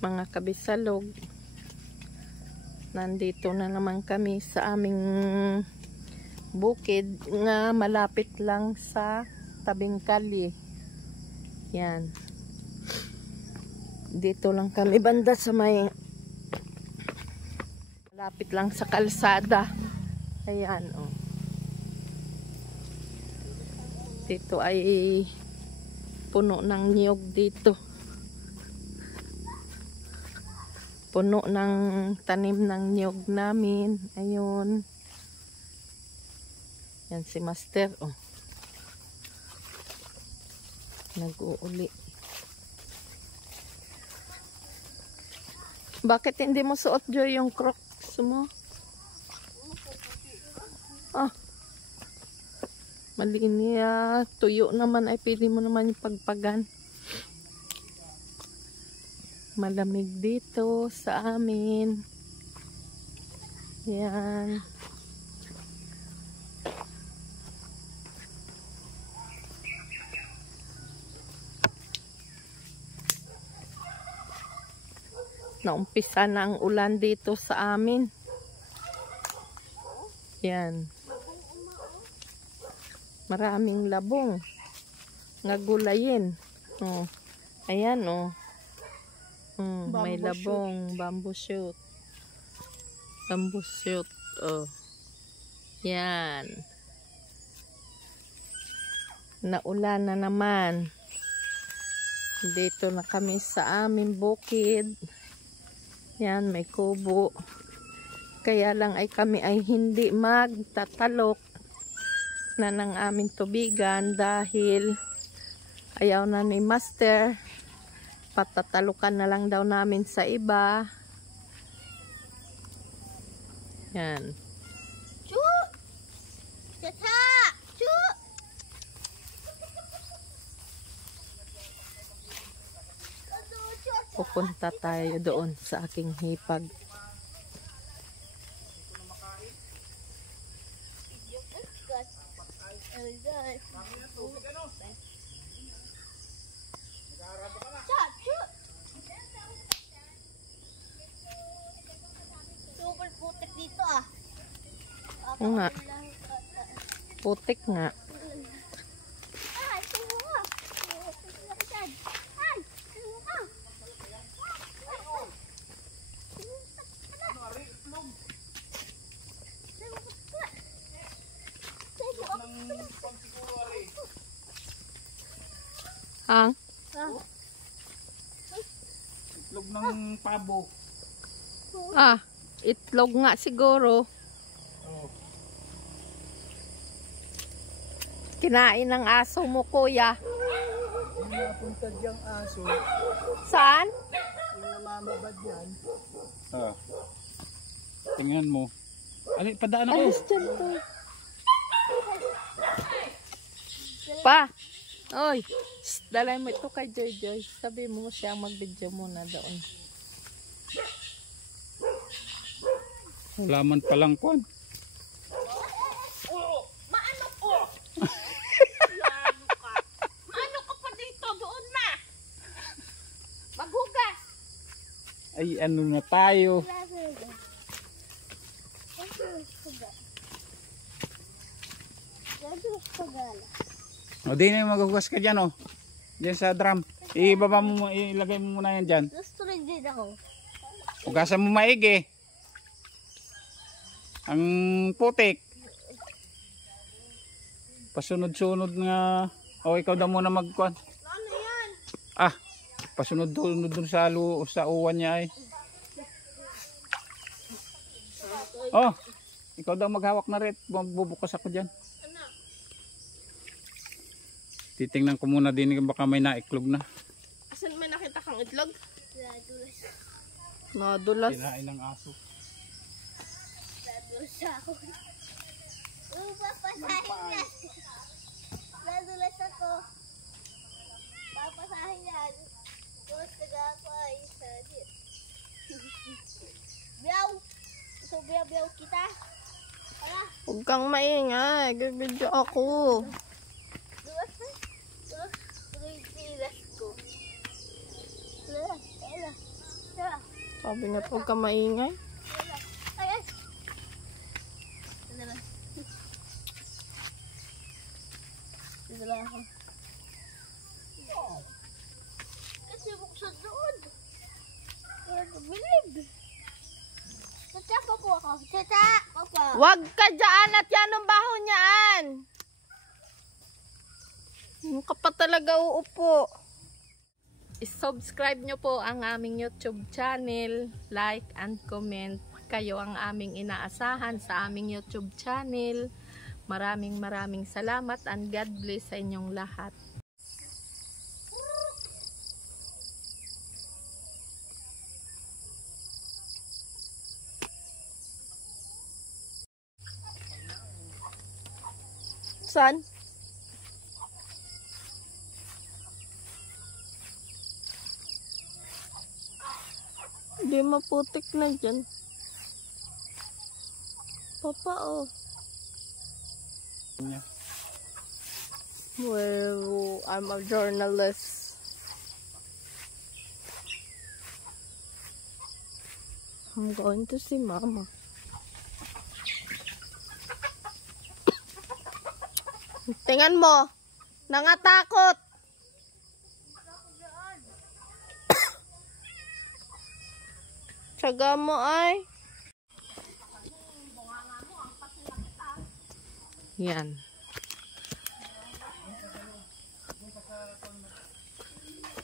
mga kabisalog, nandito na naman kami sa aming bukid nga malapit lang sa tabing kalye. Yan, dito lang kami banda sa may malapit lang sa kalsada. Ayan, oh. Dito ay puno ng niyog dito. Puno ng tanim ng niyog namin. Ayun. Yan si Master, oh. Nag-uuli. Bakit hindi mo suot, Joy, yung Crocs mo? Ah. Mali niya. Tuyo naman ay pili mo naman yung pagpagan. Malamig dito sa amin. Yan. Naumpisa na ang ulan dito sa amin. Yan. Maraming labong. Ngagulayin. Oh. Ayan, oh. May labong, bamboo shoot. Bamboo shoot, oh. Yan. Naulan na naman. Dito na kami sa aming bukid. Yan, may kubo. Kaya lang ay kami ay hindi magtatalok na ng aming tubigan dahil ayaw na ni Master. Patatalukan na lang daw namin sa iba. Yan. Chu! Tata! Chu! Pupunta tayo doon sa aking hipag. Super putik dito ah. Oo nga. Putik nga. Ang? Itlog ng pabo. Ah, itlog nga siguro. Oh. Kinain ng aso mo, kuya. Yung napunta diyang aso, Saan? yung namamabad yan. Ah. Tingnan mo. Ali, padaan ako. Alis dyan to. Pa! Oy! Dalay mo ito kay Joy Joy. Sabi mo siya mag-video muna doon. Wala man palang kwan. Maano ko? Maano ka pa dito? Doon na! Maghugas! Ay, ano na tayo. O, di na maghugas ka dyan, oh. Dyan sa drum. Ibaba mo, ilagay mo muna yan dyan. Gusto rin din ako. Hugasan mo maigi. Ang putik. Pasunod-sunod nga. O, ikaw daw muna magkwan. Ano yan? Ah, pasunod-sunod dun sa uwan niya ay. Oh, ikaw daw maghawak na rin. Magbubukas ako dyan. Ano? Titingnan ko muna din baka may naiklog na. Asan man nakita kang itlog? Nadulas. Kinain ng aso. Nadulas ako. Papasahin yan. Nadulas ako. Papasahin yan. Tapos nag-ako ay sadit. Biyaw! So biyaw-biyaw kita. Ala! Huwag kang maingay. Gabidyo ako. Duwas na. Duwas. Tuloy pilas ko. Ala! Ala! Sabi nga huwag ka maingay. Ay, ay. Dito lang ako. Kasi buksan doon. Wala ka bilib. Tata, papo ako. Tata, papa. Huwag ka dyan at yan ang baho niyaan. Yung ka pa talaga uupo. I-subscribe nyo po ang aming YouTube channel. Like and comment. Kayo ang aming inaasahan sa aming YouTube channel. Maraming salamat and God bless sa inyong lahat. Saan? Hindi maputik na dyan. Papa, oh. Well, I'm a journalist. I'm going to see Mama. Tingnan mo, nangatakot. Tsaga mo ay. Yan.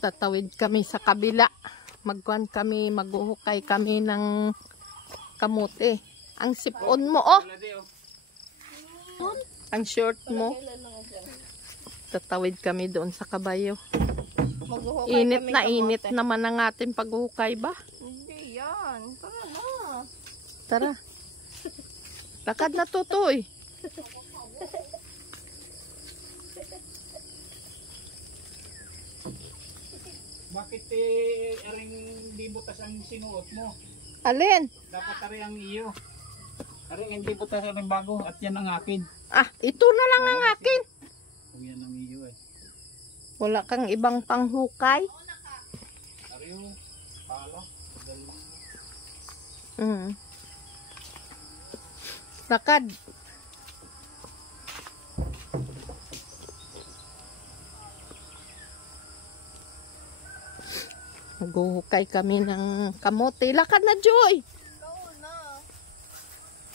Tatawid kami sa kabila. Maghuhukay kami ng kamote. Ang sipon mo, oh. Ang short mo. Tatawid kami doon sa kabayo. Init na init naman ang ating paghuhukay ba? Hindi yan. Tara na. Tara. Lakad na, Tutoy. Bakit aring di butas ang sinuot mo? Alin? Dapat ari ang iyo. Aring hindi butas ang bago at yan ang akin. Ah, ito na lang ang akin. Kung yan ang iyo eh. Wala kang ibang panghukay? Ariyo, pala. Lakad. Maghuhukay kami ng kamote. Lakad na, Joy. Ikaw na.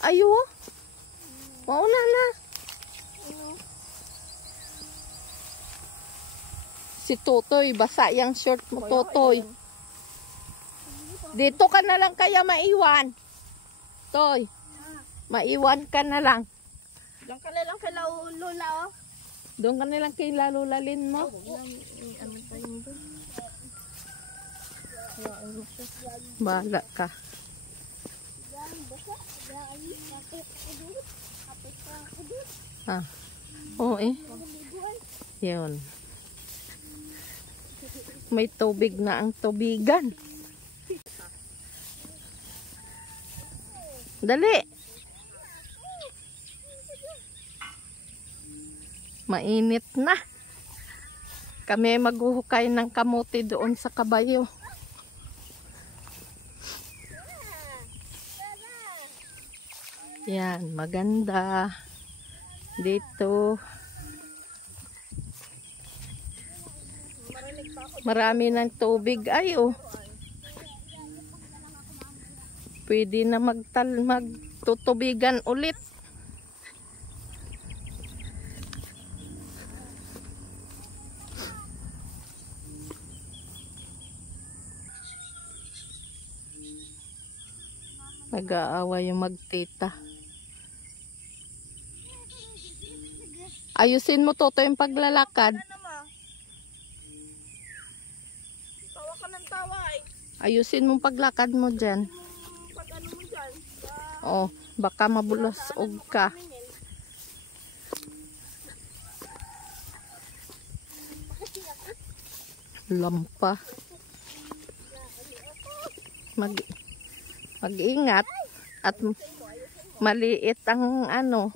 Ayo. Mauna na. Si Totoy, basa yung short mo, Totoy. Dito ka na lang kaya maiwan. Toy, maiwan ka na lang. Diyan ka na lang kay Lola, oh. Doon ka na lang kay lalulalin mo. Ano pa yun doon? Bahala ka. Ah. Oo eh. Yun. May tubig na ang tubigan. Dali. Mainit na. Kami maghuhukay ng kamote doon sa kabayo. Yan, maganda. Dito. Marami ng tubig. Ay, oh. Pwede na magtutubigan ulit. Nag-aawa yung magtita. Ayusin mo, Toto, yung paglalakad. Tawa ka ng tawa, eh. Ayusin mo paglakad mo dyan. Pag ano mo dyan? Oh, baka mabulos og ka. Lampa. Mag-ingat at maliit ang ano.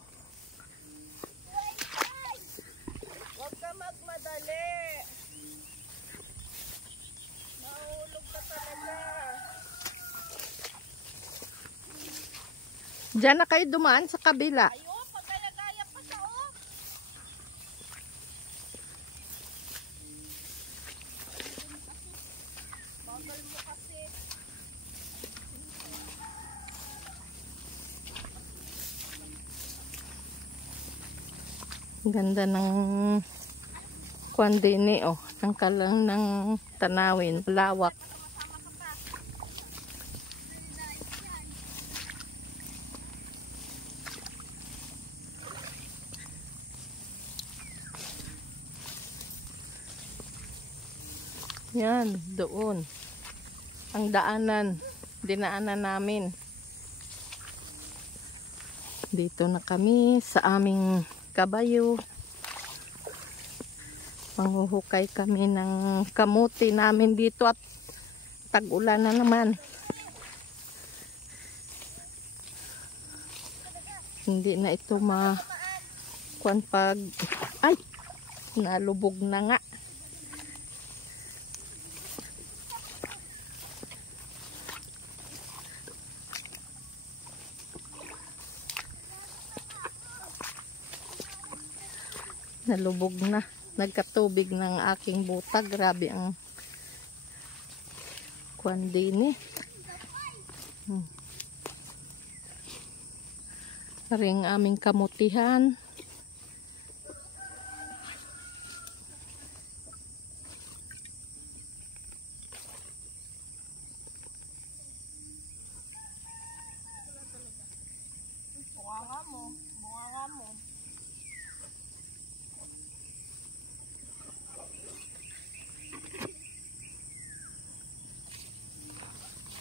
Huwag ka magmadali. Mahulog ka talaga. Diyan na kayo dumaan sa kabila. Ayun, pagkalagaya pa siya, oh. Bagal mo kasi. Ganda ng kwan din eh, oh. Ang kalang ng tanawin. Lawak. Yan, doon. Ang daanan. Dinaanan namin. Dito na kami sa aming kabayo. Manghuhukay kami ng kamuti namin dito at tag-ulan na naman. Hindi na ito kuwan pag ay nalubog na nga. Nalubog na. Nagkatubig ng aking butag. Grabe ang kwan din eh. Ring aming kamutihan. Bunga mo. Bunga mo.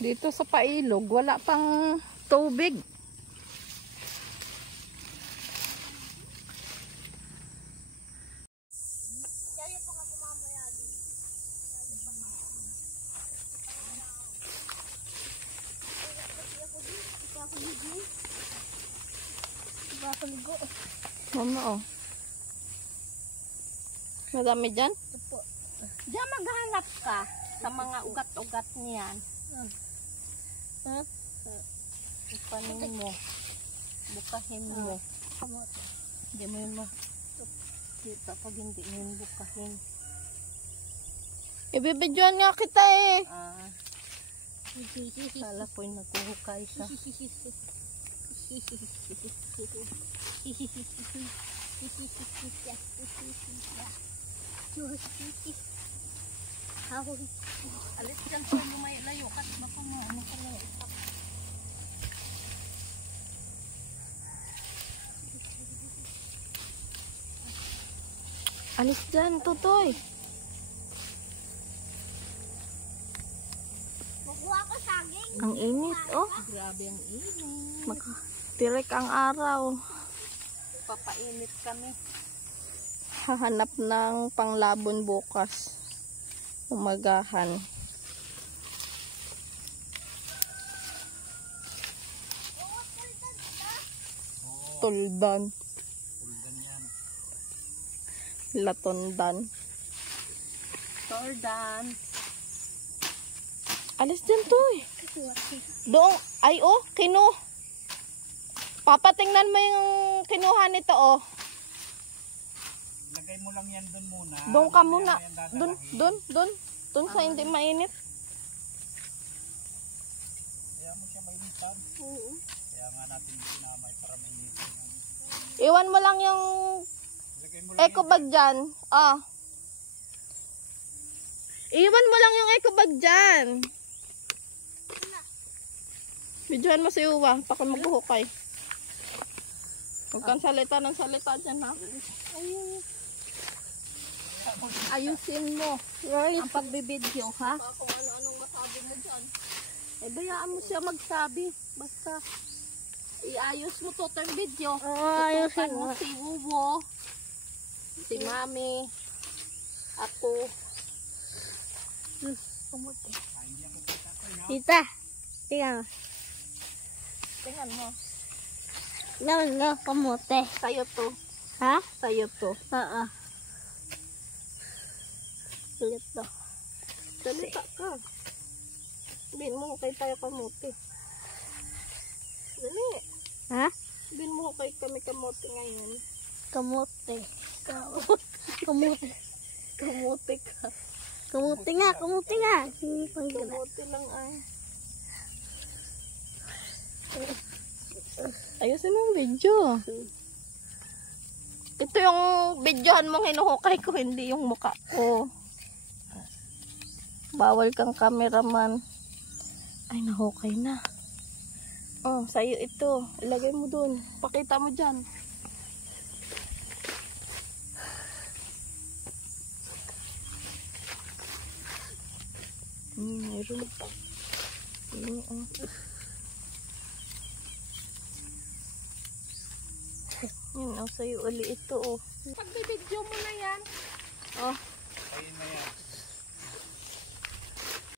Dito sa pailog, wala pang tubig. Kaya pa nga kumamaya din. Diba ako ligo? Mama, oh. Madami dyan? Opo. Diyan maghanap ka sa mga ugat-ugat niyan. Ipanin mo. Bukahin mo. Hindi mo yun kita pag hindi mo yun bukahin. Ibibidyoan nga kita eh. Kala ko yung nagkuhukay ka. Alis dyan sa lumayo-layo kat baka mo ano ka na ipak. Alis dyan, Tutoy. Makuha ko saging. Ang init, oh. Grabe ang init. Tirek ang araw. Papainit kami. Hahanap ng panglabon bukas. Umagahan. Tuldan. Tuldan yan. Latondan. Tordan. Alis dyan to eh. Doon. Ay oh, papatingnan mo yung kinuha nito oh. Lagay mo lang yan doon muna. Doon ka muna. Mamaya yan dadalhin. Doon sa hindi mainit. Kaya mo siya mainitan. Oo. Kaya nga natin sinamay para mainitan yan. Iwan mo lang yung Lagay mo lang eco bag dyan. Ah. Iwan mo lang yung eco bag dyan. Bidyohan mo si Uwa. Baka magbuhukay. Huwag kang salita ng salita dyan ha. Ayusin mo ang pagbibidyo ha. Kung ano-anong masabi mo dyan. Eh bayaan mo siya magsabi. Basta iayos mo to yung video. ayusin Tutukan mo si Wuwo, si Mami, ako. Tita. Tingnan. Tingnan mo. Nalala kamote. Sa'yo to. Ha? Sa'yo to. Oo. Ulit to. Salita ka. Sabihin mo kay tayo kamuti. Dali. Ha? Bin mo kay kami kamote ngayon. Kamote. Kamote. Kamote ka. Kamote nga, kamote nga. Kamote lang ay. Ayusin mo yung video. Ito yung videohan mong hinuhukay ko, hindi yung mukha ko. Bawal kang cameraman. Ay, nahukay na. Oh, sa'yo ito. Ilagay mo dun. Pakita mo dyan. Mayroon pa. Oh. Yun, oh, sa'yo uli ito, oh. Pagbibidyo mo na yan. Oh. Ayun na yan.